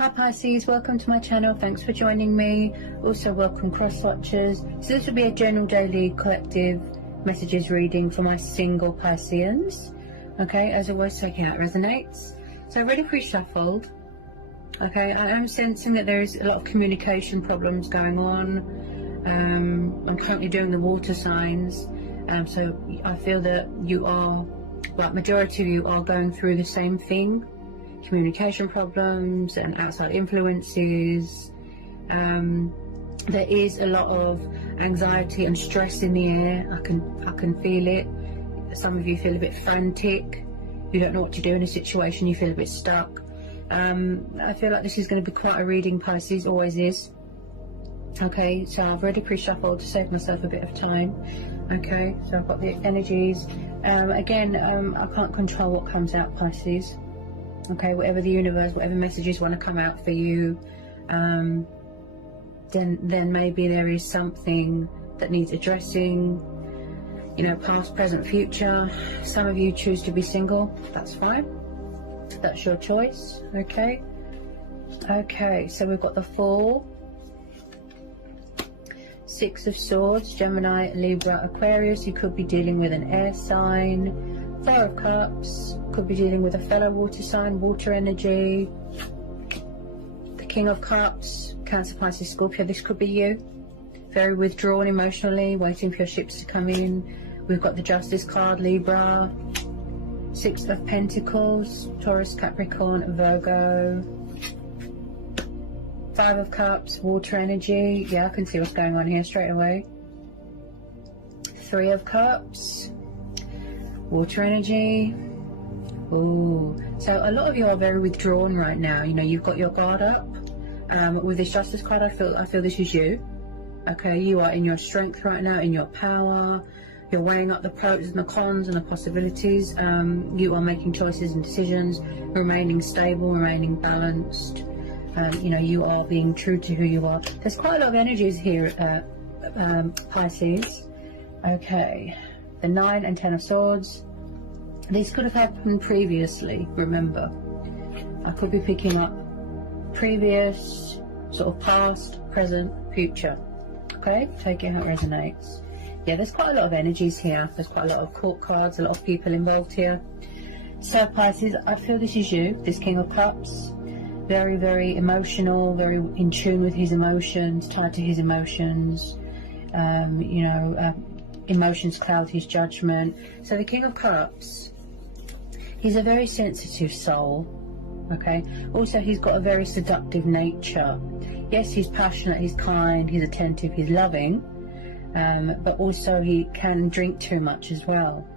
Hi Pisces, welcome to my channel. Thanks for joining me. Also welcome cross watchers. So this will be a general daily collective messages reading for my single Pisceans. Okay, as always, taking out resonates. So I've already pre-shuffled. Okay, I am sensing that there is a lot of communication problems going on. I'm currently doing the water signs. So I feel that you are, like majority of you are going through the same thing. Communication problems and outside influences. There is a lot of anxiety and stress in the air. I can feel it. Some of you feel a bit frantic. You don't know what to do in a situation. You feel a bit stuck. I feel like this is going to be quite a reading, Pisces, always is. Okay, so I've already pre-shuffled to save myself a bit of time. Okay, so I've got the energies. Again, I can't control what comes out, Pisces. Okay, whatever the universe, whatever messages want to come out for you, then maybe there is something that needs addressing, you know, past, present, future. Some of you choose to be single, that's fine, that's your choice. Okay, so we've got the Fool, Six of Swords, Gemini, Libra, Aquarius. You could be dealing with an air sign. Four of Cups, could be dealing with a fellow water sign, water energy. The King of Cups, Cancer, Pisces, Scorpio. This could be you, very withdrawn emotionally, waiting for your ships to come in. We've got the Justice card, Libra. Six of Pentacles, Taurus, Capricorn, Virgo. Five of Cups, water energy. Yeah, I can see what's going on here straight away. Three of Cups, water energy. Ooh, so a lot of you are very withdrawn right now. You know, you've got your guard up. With this Justice card, I feel this is you. Okay, you are in your strength right now, in your power. You're weighing up the pros and the cons and the possibilities. You are making choices and decisions, remaining stable, remaining balanced. You know, you are being true to who you are. There's quite a lot of energies here, Pisces. Okay, the Nine and Ten of Swords. These could have happened previously, remember. I could be picking up previous, sort of past, present, future. Okay, take it how it resonates. Yeah, there's quite a lot of energies here. There's quite a lot of court cards, a lot of people involved here. So Pisces, I feel this is you, this King of Cups. Very, very emotional, very in tune with his emotions, tied to his emotions. You know, emotions cloud his judgment. So the King of Cups, he's a very sensitive soul. Okay, also he's got a very seductive nature. Yes, he's passionate, he's kind, he's attentive, he's loving, but also he can drink too much as well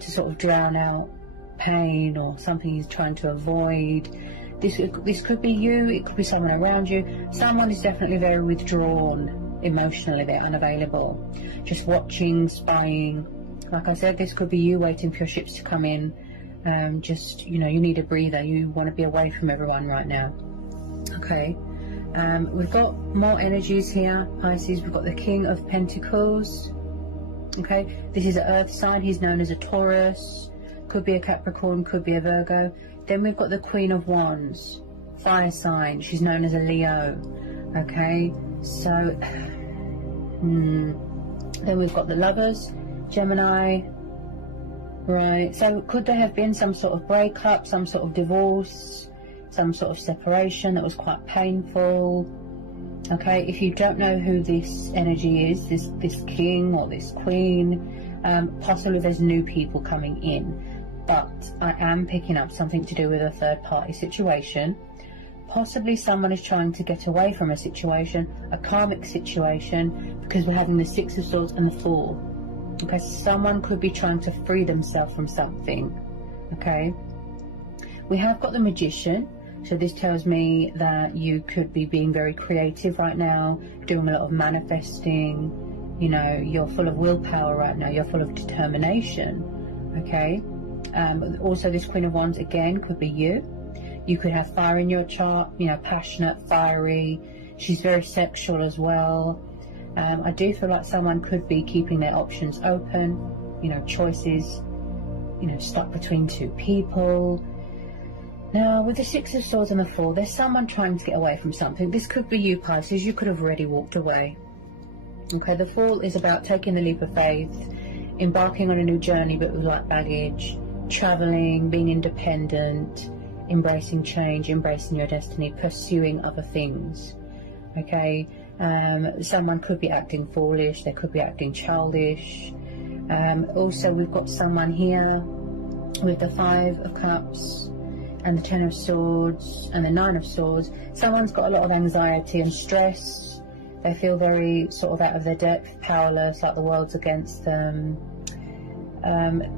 to sort of drown out pain or something he's trying to avoid. This could be you, it could be someone around you. Someone is definitely very withdrawn emotionally, they're unavailable, just watching, spying. Like I said, this could be you waiting for your ships to come in. Just, you know, you need a breather, you want to be away from everyone right now. Okay, we've got more energies here, Pisces. We've got the King of Pentacles. Okay, this is an earth sign, he's known as a Taurus, could be a Capricorn, could be a Virgo. Then we've got the Queen of Wands, fire sign, she's known as a Leo. Okay, so then we've got the Lovers, Gemini. Right, so could there have been some sort of breakup, some sort of divorce, some sort of separation that was quite painful? Okay, if you don't know who this energy is, this king or this queen, possibly there's new people coming in. But I am picking up something to do with a third party situation. Possibly someone is trying to get away from a situation, a karmic situation, because we're having the Six of Swords and the Fool. Okay, someone could be trying to free themselves from something. Okay, we have got the Magician, so this tells me that you could be being very creative right now, doing a lot of manifesting. You know, you're full of willpower right now, you're full of determination. Okay, also this Queen of Wands again could be you. You could have fire in your chart, you know, passionate, fiery. She's very sexual as well. I do feel like someone could be keeping their options open, you know, choices, you know, stuck between two people. Now, with the Six of Swords and the Fool, there's someone trying to get away from something. This could be you, Pisces. You could have already walked away. Okay, the Fool is about taking the leap of faith, embarking on a new journey, but with light baggage, traveling, being independent, embracing change, embracing your destiny, pursuing other things. Okay, someone could be acting foolish, they could be acting childish. Also, we've got someone here with the Five of Cups and the Ten of Swords and the Nine of Swords. Someone's got a lot of anxiety and stress. They feel very sort of out of their depth, powerless, like the world's against them.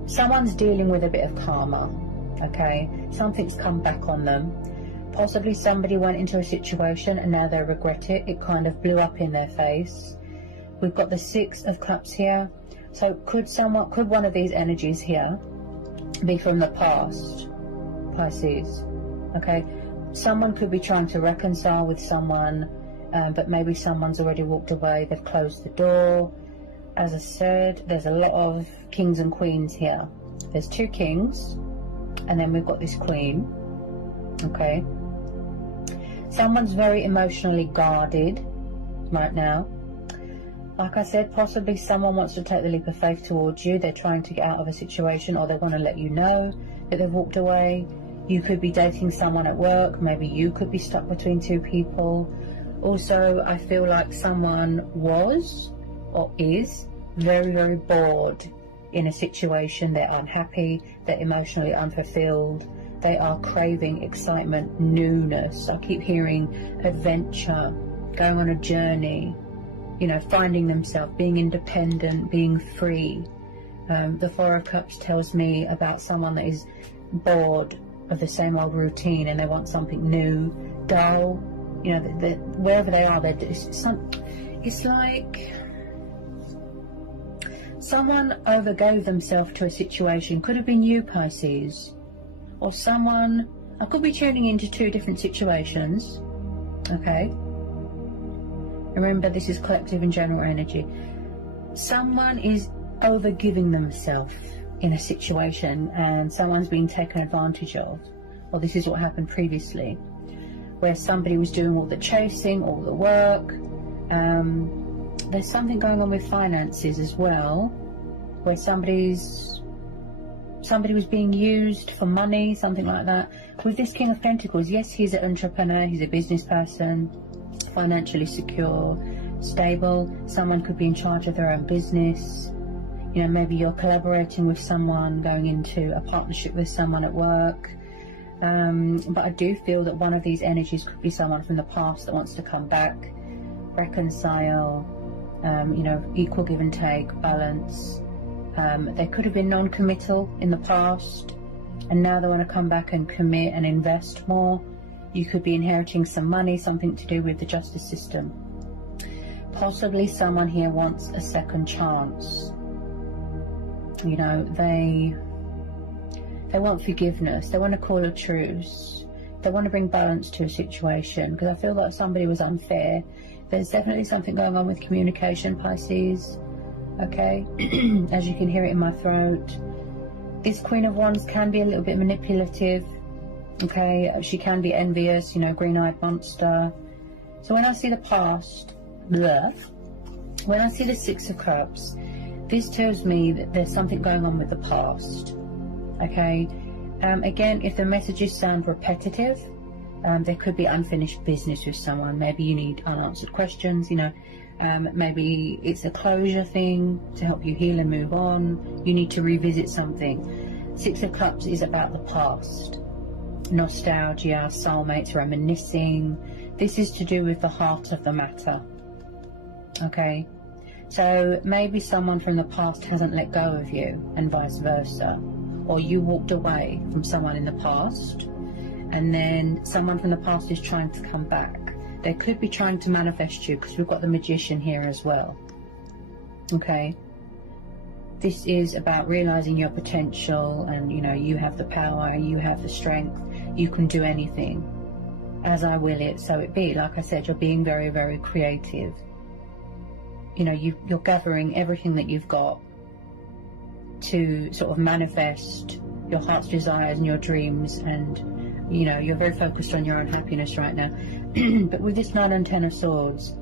Someone's dealing with a bit of karma. Okay, something's come back on them. Possibly somebody went into a situation and now they regret it. It kind of blew up in their face. We've got the Six of Cups here. So could one of these energies here be from the past, Pisces? Okay, someone could be trying to reconcile with someone, but maybe someone's already walked away, they've closed the door. As I said, there's a lot of kings and queens here. There's two kings, and then we've got this queen. Okay, someone's very emotionally guarded right now. Like I said, possibly someone wants to take the leap of faith towards you. They're trying to get out of a situation, or they want to let you know that they've walked away. You could be dating someone at work. Maybe you could be stuck between two people. Also, I feel like someone was or is very, very bored in a situation. They're unhappy. They're emotionally unfulfilled. They are craving excitement, newness. I keep hearing adventure, going on a journey, you know, finding themselves, being independent, being free. The Four of Cups tells me about someone that is bored of the same old routine and they want something new, dull. You know, wherever they are, it's like someone overgave themselves to a situation. Could have been you, Pisces, or someone. I could be tuning into two different situations. Okay, remember, this is collective and general energy. Someone is overgiving themselves in a situation and someone's being taken advantage of. Well, this is what happened previously, where somebody was doing all the chasing, all the work. There's something going on with finances as well, where somebody was being used for money, something like that. With this King of Pentacles, yes, he's an entrepreneur, he's a business person, financially secure, stable. Someone could be in charge of their own business. You know, maybe you're collaborating with someone, going into a partnership with someone at work. But I do feel that one of these energies could be someone from the past that wants to come back, reconcile, you know, equal give and take, balance. They could have been non-committal in the past and now they want to come back and commit and invest more. You could be inheriting some money, something to do with the justice system. Possibly someone here wants a second chance. You know, they want forgiveness. They want to call a truce. They want to bring balance to a situation, because I feel like somebody was unfair. There's definitely something going on with communication, Pisces. Okay, as you can hear it in my throat. This Queen of Wands can be a little bit manipulative. Okay, she can be envious, you know, green-eyed monster. So when I see the past, when I see the Six of Cups, this tells me that there's something going on with the past. Okay, again, if the messages sound repetitive, there could be unfinished business with someone. Maybe you need unanswered questions, you know. Maybe it's a closure thing to help you heal and move on. You need to revisit something. Six of Cups is about the past. Nostalgia, soulmates, reminiscing. This is to do with the heart of the matter. Okay, so maybe someone from the past hasn't let go of you and vice versa, or you walked away from someone in the past and then someone from the past is trying to come back. They could be trying to manifest you, because we've got the Magician here as well. Okay, this is about realizing your potential, and you know, you have the power, you have the strength, you can do anything. As I will it, so it be. Like I said, you're being very, very creative. You know, you're gathering everything that you've got to sort of manifest your heart's desires and your dreams, and you know, you're very focused on your own happiness right now. But with this 9 and 10 of Swords,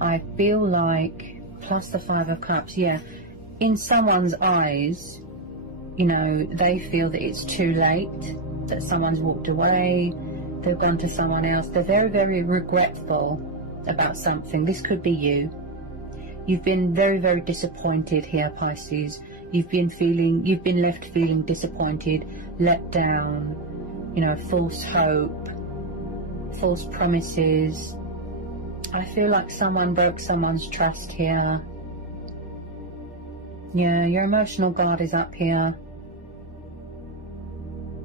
I feel like, plus the 5 of Cups, yeah, in someone's eyes, you know, they feel that it's too late, that someone's walked away, they've gone to someone else. They're very, very regretful about something. This could be you. You've been very, very disappointed here, Pisces. You've been left feeling disappointed, let down, you know, false hope, false promises. I feel like someone broke someone's trust here. Yeah, your emotional guard is up here.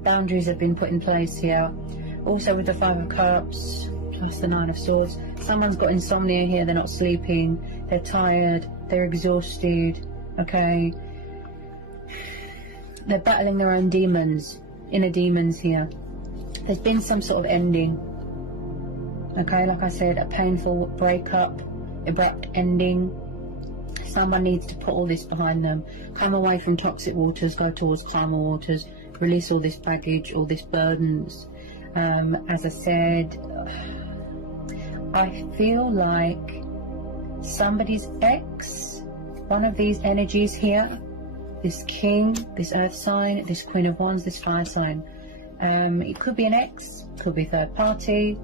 Boundaries have been put in place here. Also with the 5 of Cups, plus the 9 of Swords, someone's got insomnia here. They're not sleeping, they're tired, they're exhausted, okay? They're battling their own demons, inner demons here. There's been some sort of ending, okay? Like I said, a painful breakup, abrupt ending. Someone needs to put all this behind them. Come away from toxic waters, go towards calmer waters, release all this baggage, all these burdens. As I said, I feel like somebody's ex, one of these energies here, this King, this Earth sign, this Queen of Wands, this Fire sign, it could be an ex, could be third party,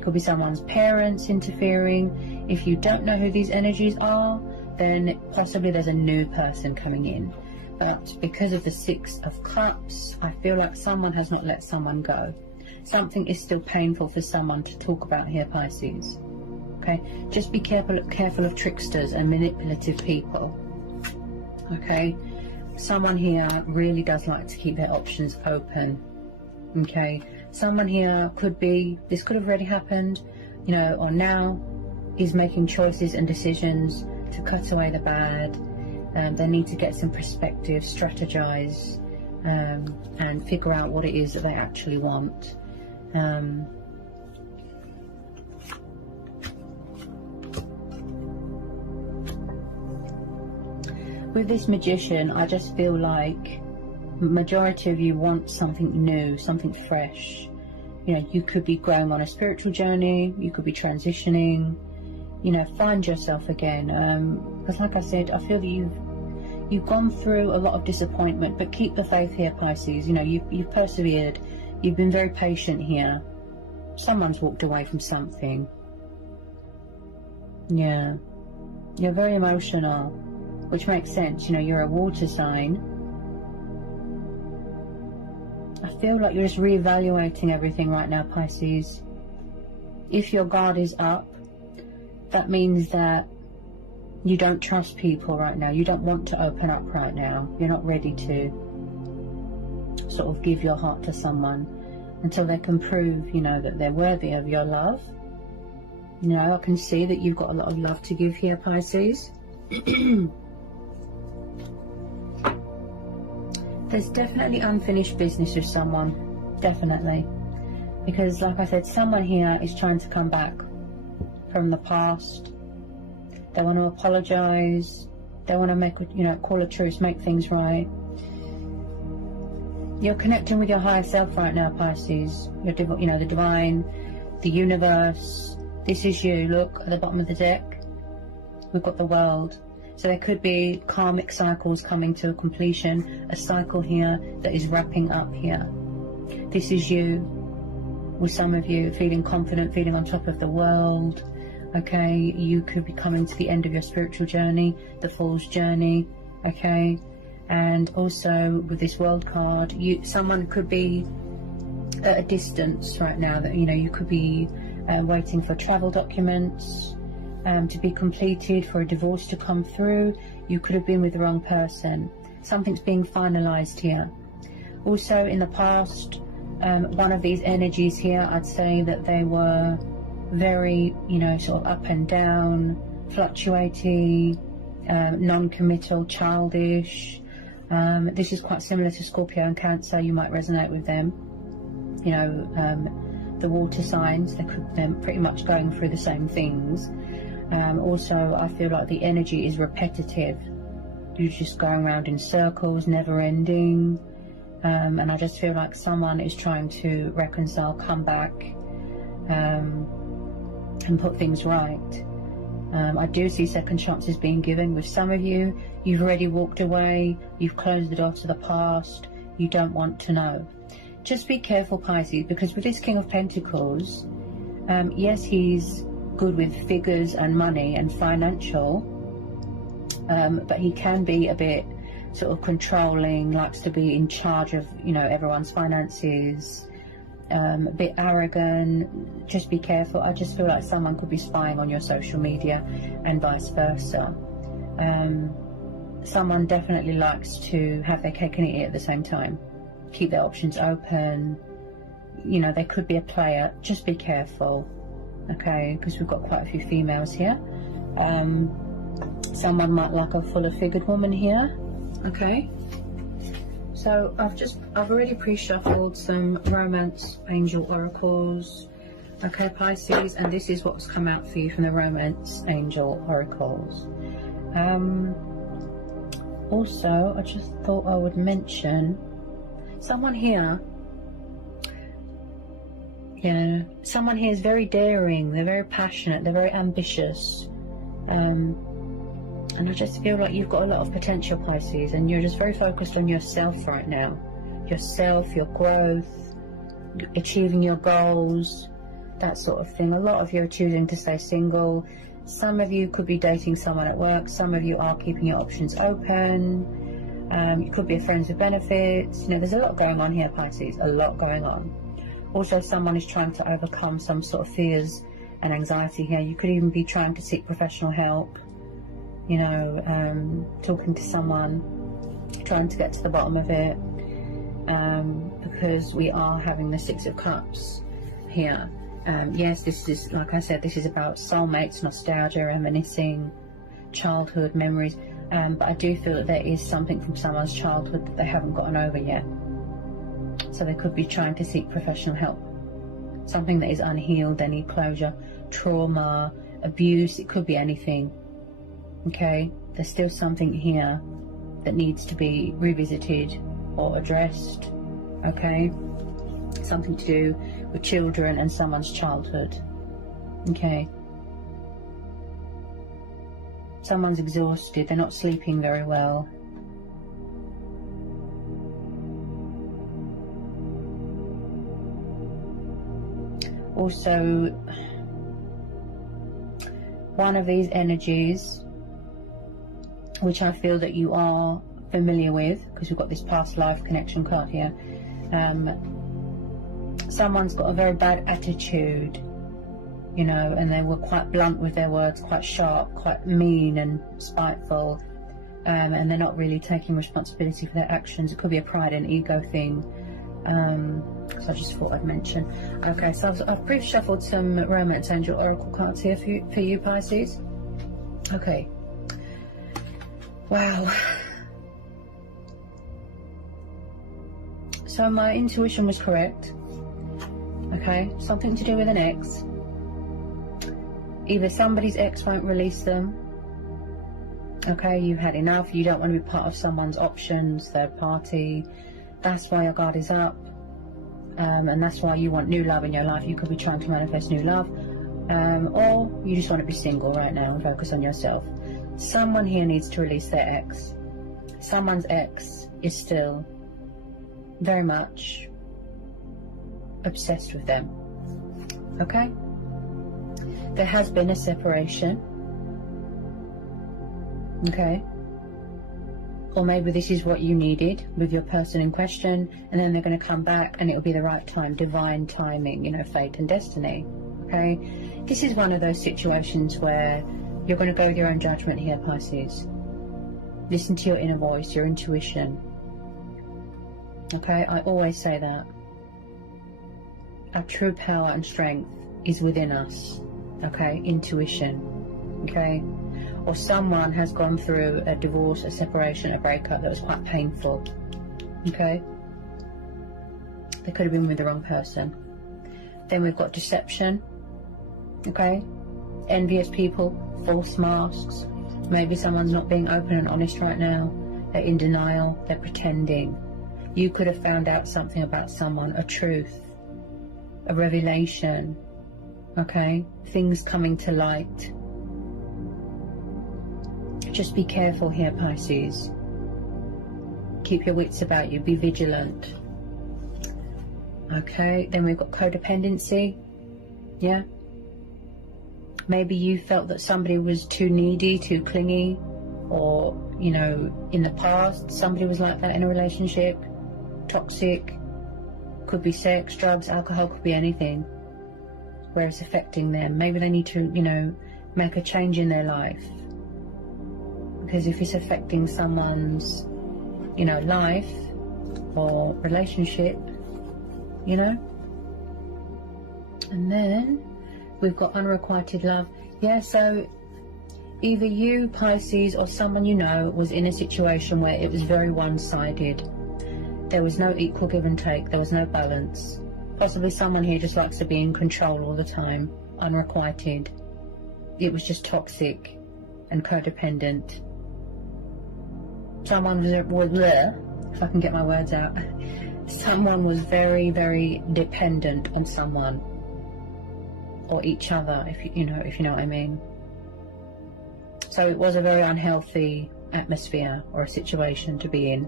could be someone's parents interfering. If you don't know who these energies are, then possibly there's a new person coming in. But because of the 6 of Cups, I feel like someone has not let someone go. Something is still painful for someone to talk about here, Pisces. Okay, just be careful of tricksters and manipulative people. Okay, someone here really does like to keep their options open. Okay, someone here this could have already happened, you know, or now is making choices and decisions to cut away the bad. They need to get some perspective, strategize, and figure out what it is that they actually want. With this Magician, I just feel like majority of you want something new, something fresh. You know, you could be going on a spiritual journey, you could be transitioning, you know, find yourself again. Because like I said, I feel that you've gone through a lot of disappointment, but keep the faith here, Pisces. You know, you've persevered, you've been very patient here. Someone's walked away from something. Yeah, you're very emotional, which makes sense. You know, you're a water sign. I feel like you're just reevaluating everything right now, Pisces. If your guard is up, that means that you don't trust people right now. You don't want to open up right now. You're not ready to sort of give your heart to someone until they can prove, you know, that they're worthy of your love. You know, I can see that you've got a lot of love to give here, Pisces. There's definitely unfinished business with someone. Definitely. Because, like I said, someone here is trying to come back from the past. They want to apologize. They want to make, you know, call a truce, make things right. You're connecting with your higher self right now, Pisces. You know, the divine, the universe. This is you. Look at the bottom of the deck. We've got the world. So there could be karmic cycles coming to a completion. A cycle here that is wrapping up here. This is you. With some of you feeling confident, feeling on top of the world. Okay, you could be coming to the end of your spiritual journey, the Fool's journey. Okay, and also with this World card, someone could be at a distance right now. That, you know, you could be waiting for travel documents to be completed, for a divorce to come through. You could have been with the wrong person. Something's being finalized here. Also in the past, one of these energies here, I'd say that they were very, you know, sort of up and down, fluctuating, non-committal, childish. This is quite similar to Scorpio and Cancer. You might resonate with them. You know, the water signs, they're pretty much going through the same things. Also, I feel like the energy is repetitive. You're just going around in circles, never ending. and I just feel like someone is trying to reconcile, come back, and put things right. I do see second chances being given with some of you. You've already walked away, you've closed the door to the past, you don't want to know. Just be careful, Pisces, because with this King of Pentacles, yes, he's good with figures and money and financial, but he can be a bit sort of controlling, likes to be in charge of, you know, everyone's finances, a bit arrogant. Just be careful. I just feel like someone could be spying on your social media and vice versa. Someone definitely likes to have their cake and eat it at the same time, keep their options open. You know, there could be a player. Just be careful, okay, because we've got quite a few females here. Someone might like a fuller figured woman here, okay. So I've already pre-shuffled some romance angel oracles, okay, Pisces, and this is what's come out for you from the romance angel oracles. Also, I just thought I would mention someone here. Yeah, someone here is very daring, they're very passionate, they're very ambitious, and I just feel like you've got a lot of potential, Pisces, and you're just very focused on yourself right now. Yourself, your growth, achieving your goals, that sort of thing. A lot of you are choosing to stay single. Some of you could be dating someone at work. Some of you are keeping your options open. You could be friends with benefits. You know, there's a lot going on here, Pisces, a lot going on. Also, someone is trying to overcome some sort of fears and anxiety here. You could even be trying to seek professional help. You know, talking to someone, trying to get to the bottom of it, because we are having the Six of Cups here. Yes, this is, like I said, this is about soulmates, nostalgia, reminiscing, childhood memories, but I do feel that there is something from someone's childhood that they haven't gotten over yet. So they could be trying to seek professional help. Something that is unhealed, they need closure, trauma, abuse, it could be anything. Okay, there's still something here that needs to be revisited or addressed, okay? Something to do with children and someone's childhood, okay? Someone's exhausted, they're not sleeping very well. Also, one of these energies, which I feel that you are familiar with, because we've got this past life connection card here. Someone's got a very bad attitude, you know, and they were quite blunt with their words, quite sharp, quite mean and spiteful, and they're not really taking responsibility for their actions. It could be a pride and ego thing. So I just thought I'd mention. Okay, so I've pre-shuffled some romance angel oracle cards here for you, Pisces. Okay. Wow. So my intuition was correct. Okay, something to do with an ex. Either somebody's ex won't release them. Okay, you've had enough. You don't want to be part of someone's options, third party. That's why your guard is up. And that's why you want new love in your life. You could be trying to manifest new love. Or you just want to be single right now and focus on yourself. Someone here needs to release their ex. Someone's ex is still very much obsessed with them. Okay? There has been a separation. Okay? Or maybe this is what you needed with your person in question, and then they're going to come back and it'll be the right time, divine timing, you know, fate and destiny. Okay? This is one of those situations where you're going to go with your own judgment here, Pisces. Listen to your inner voice, your intuition. Okay? I always say that. Our true power and strength is within us. Okay? Intuition. Okay? Or someone has gone through a divorce, a separation, a breakup that was quite painful. Okay? They could have been with the wrong person. Then we've got deception. Okay? Envious people, false masks. Maybe someone's not being open and honest right now. They're in denial. They're pretending. You could have found out something about someone, a truth, a revelation, okay? Things coming to light. Just be careful here, Pisces. Keep your wits about you. Be vigilant. Okay, then we've got codependency. Yeah. Maybe you felt that somebody was too needy, too clingy, or, you know, in the past, somebody was like that in a relationship. Toxic. Could be sex, drugs, alcohol, could be anything. Where it's affecting them. Maybe they need to, you know, make a change in their life. Because if it's affecting someone's, you know, life or relationship, you know. And then we've got unrequited love. Yeah, so either you, Pisces, or someone you know was in a situation where it was very one-sided. There was no equal give and take. There was no balance. Possibly someone here just likes to be in control all the time. Unrequited. It was just toxic and codependent. Someone was there, if I can get my words out. Someone was very, very dependent on someone or each other, if you know what I mean. So it was a very unhealthy atmosphere or a situation to be in.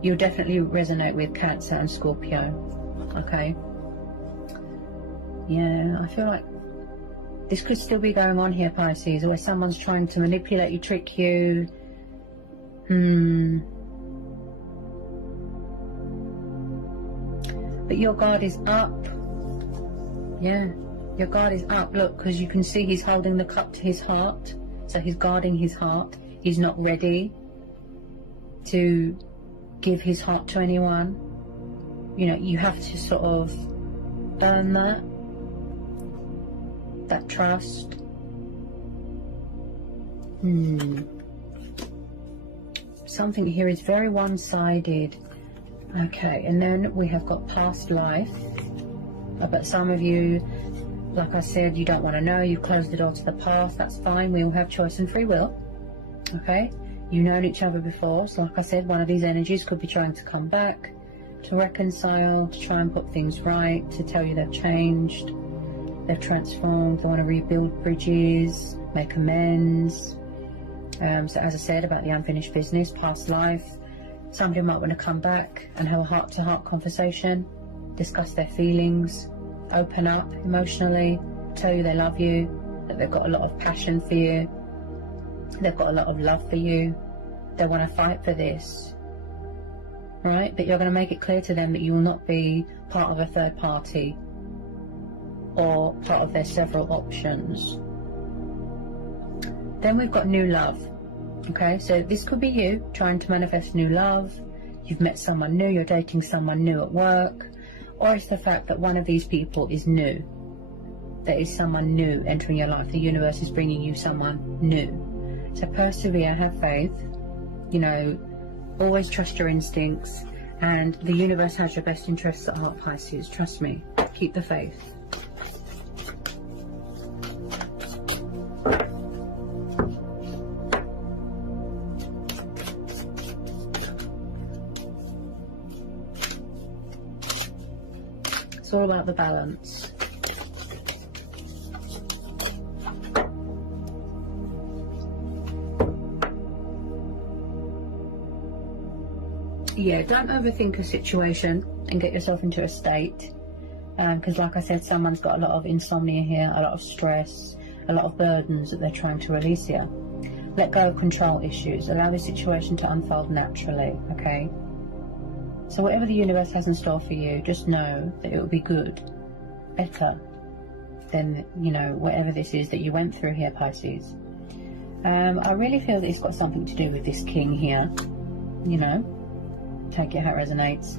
You definitely resonate with Cancer and Scorpio. Okay. Yeah, I feel like this could still be going on here, Pisces, where someone's trying to manipulate you, trick you. But your guard is up. Yeah, your guard is up. Look, because you can see he's holding the cup to his heart. So he's guarding his heart. He's not ready to give his heart to anyone. You know, you have to sort of earn that trust. Something here is very one-sided. Okay, and then we have got past life. But some of you, like I said, you don't want to know. You've closed the door to the past. That's fine. We all have choice and free will. Okay, you've known each other before. So like I said, one of these energies could be trying to come back, to reconcile, to try and put things right, to tell you they've changed, they've transformed, they want to rebuild bridges, make amends. So as I said about the unfinished business, past life, somebody might want to come back and have a heart-to-heart conversation, discuss their feelings, open up emotionally, tell you they love you, that they've got a lot of passion for you, they've got a lot of love for you, they want to fight for this, right? But you're going to make it clear to them that you will not be part of a third party or part of their several options. Then we've got new love. Okay, so this could be you trying to manifest new love. You've met someone new, you're dating someone new at work, or it's the fact that one of these people is new. There is someone new entering your life. The universe is bringing you someone new. So persevere, have faith, you know, always trust your instincts, and the universe has your best interests at heart, Pisces. Trust me, keep the faith. It's all about the balance. Yeah, don't overthink a situation and get yourself into a state. Because like I said, someone's got a lot of insomnia here, a lot of stress, a lot of burdens that they're trying to release here. Let go of control issues. Allow the situation to unfold naturally, okay? So whatever the universe has in store for you, just know that it will be good, better than, you know, whatever this is that you went through here, Pisces. I really feel that it's got something to do with this king here, you know, take it how it resonates.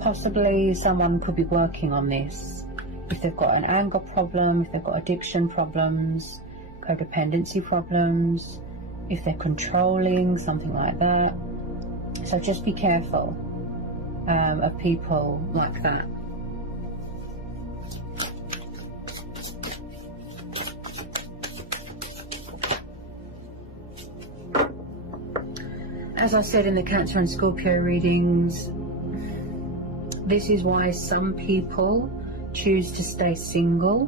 Possibly someone could be working on this. If they've got an anger problem, if they've got addiction problems, codependency problems, if they're controlling, something like that. So just be careful of people like that. As I said in the Cancer and Scorpio readings, This is why some people choose to stay single,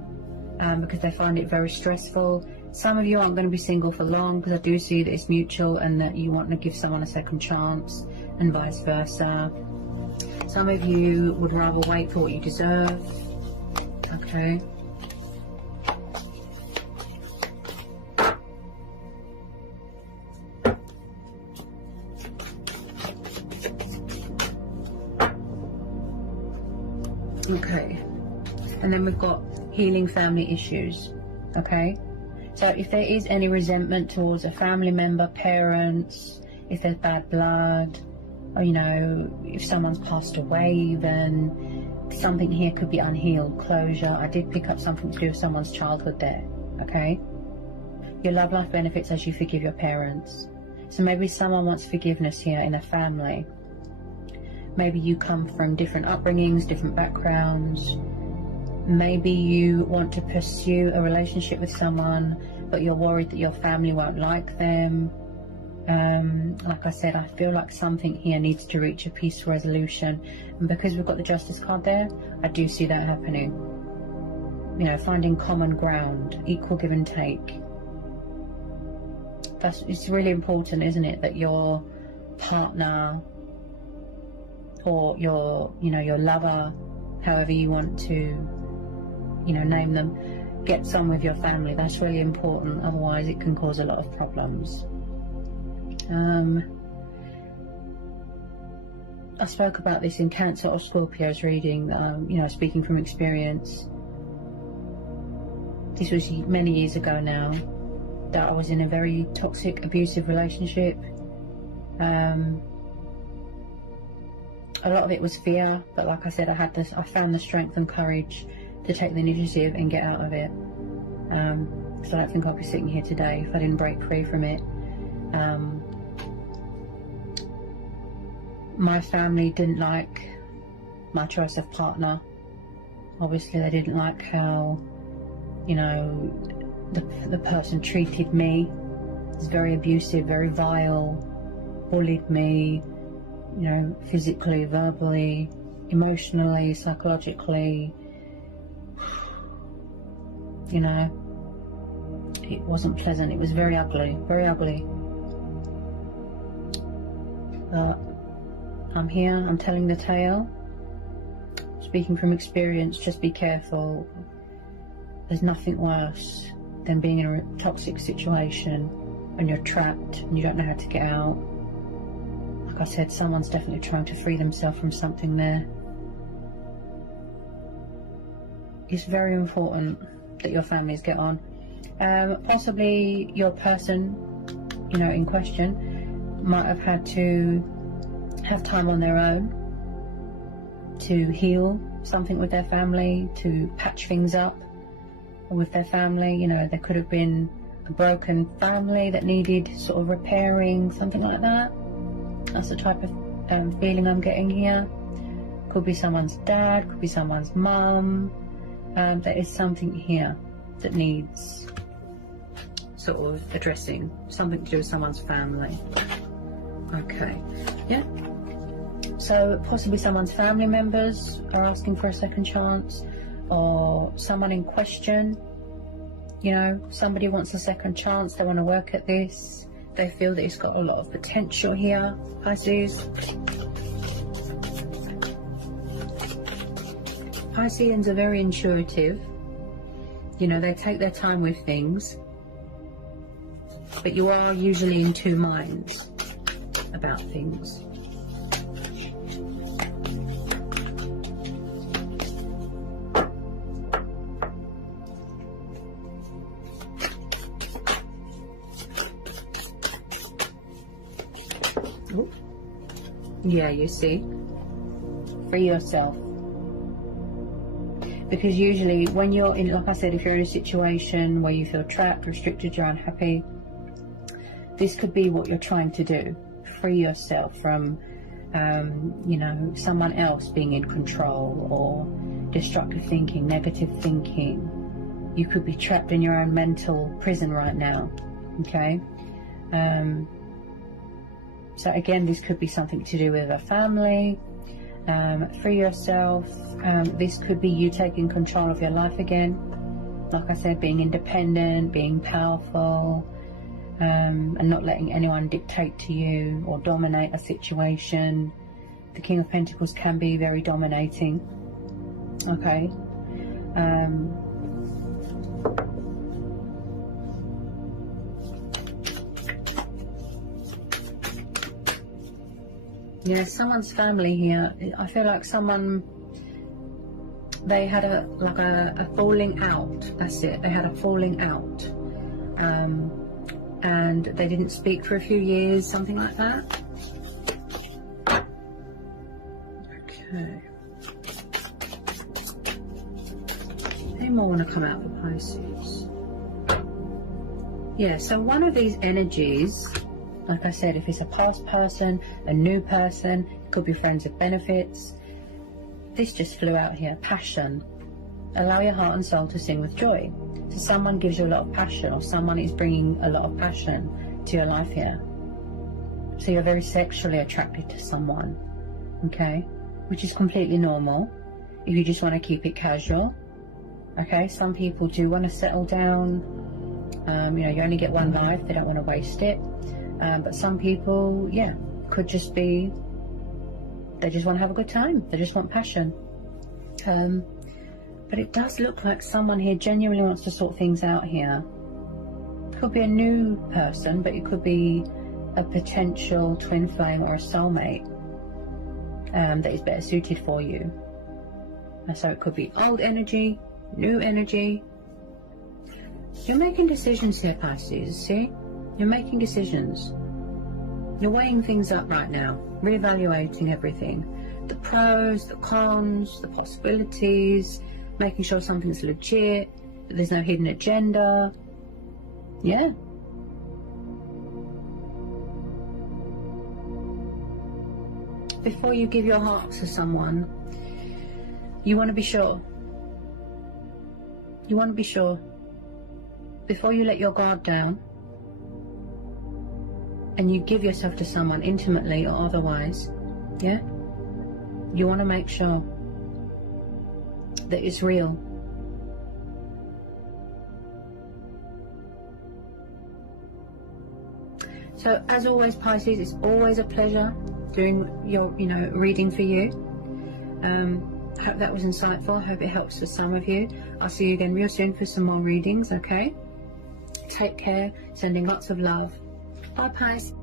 because they find it very stressful. Some of you aren't going to be single for long, because I do see that it's mutual and that you want to give someone a second chance, and vice versa. Some of you would rather wait for what you deserve. Okay. Okay, and then we've got healing family issues. Okay, so if there is any resentment towards a family member, parents, if there's bad blood, or you know, if someone's passed away, even something here could be unhealed, closure. I did pick up something to do with someone's childhood there. Okay, your love life benefits as you forgive your parents. So maybe someone wants forgiveness here in a family. Maybe you come from different upbringings, different backgrounds. Maybe you want to pursue a relationship with someone, but you're worried that your family won't like them. Like I said, I feel like something here needs to reach a peaceful resolution. And because we've got the Justice card there, I do see that happening. You know, finding common ground, equal give and take. It's really important, isn't it, that your partner or your, you know, your lover, however you want to, you know, name them, gets on with your family. That's really important. Otherwise, it can cause a lot of problems. I spoke about this in Cancer or Scorpio's reading. You know, speaking from experience. This was many years ago now, that I was in a very toxic, abusive relationship. A lot of it was fear, but like I said, I found the strength and courage to take the initiative and get out of it. So I don't think I'll be sitting here today if I didn't break free from it. My family didn't like my choice of partner. Obviously, they didn't like how, you know, the person treated me. It was very abusive, very vile, bullied me, you know, physically, verbally, emotionally, psychologically. You know, it wasn't pleasant. It was very ugly, very ugly. But I'm here, I'm telling the tale. Speaking from experience, just be careful. There's nothing worse than being in a toxic situation and you're trapped and you don't know how to get out. Like I said, someone's definitely trying to free themselves from something there. It's very important that your families get on. Possibly your person, you know, in question might have had to have time on their own to heal something with their family, to patch things up with their family. You know, there could have been a broken family that needed sort of repairing, something like that. That's the type of feeling I'm getting here. Could be someone's dad, could be someone's mum. There is something here that needs sort of addressing, something to do with someone's family. Okay, yeah. So possibly someone's family members are asking for a second chance, or someone in question, you know, somebody wants a second chance, they want to work at this, they feel that it's got a lot of potential here, Pisces. Pisceans are very intuitive, you know, they take their time with things, but you are usually in two minds about things. Yeah, you see, free yourself. Because usually when you're in, like I said, if you're in a situation where you feel trapped, restricted, you're unhappy, this could be what you're trying to do. Free yourself from, you know, someone else being in control, or destructive thinking, negative thinking. You could be trapped in your own mental prison right now, okay? So again, this could be something to do with a family. Free yourself. This could be you taking control of your life again. Like I said, being independent, being powerful, and not letting anyone dictate to you or dominate a situation. The King of Pentacles can be very dominating. Okay. Yeah, someone's family here. I feel like someone, they had a falling out. That's it. They had a falling out, and they didn't speak for a few years, something like that. Okay. Any more want to come out for Pisces? Yeah. So one of these energies, like I said, if it's a past person, a new person, it could be friends with benefits. This just flew out here. Passion. Allow your heart and soul to sing with joy. So someone gives you a lot of passion, or someone is bringing a lot of passion to your life here. So you're very sexually attracted to someone, okay? Which is completely normal if you just want to keep it casual, okay? Some people do want to settle down. You know, you only get one life. They don't want to waste it. But some people, yeah, could just be, they just want to have a good time. They just want passion. But it does look like someone here genuinely wants to sort things out here. It could be a new person, but it could be a potential twin flame or a soulmate that is better suited for you. And so it could be old energy, new energy. You're making decisions here, Pisces, see? You're making decisions. You're weighing things up right now, reevaluating everything. The pros, the cons, the possibilities, making sure something's legit, that there's no hidden agenda. Yeah. Before you give your heart to someone, you want to be sure. You want to be sure. Before you let your guard down, and you give yourself to someone intimately or otherwise, yeah, you want to make sure that it's real. So as always, Pisces, it's always a pleasure doing your reading for you. I hope that was insightful. I hope it helps for some of you. I'll see you again real soon for some more readings, okay? Take care, sending lots of love. Bye, Pisces.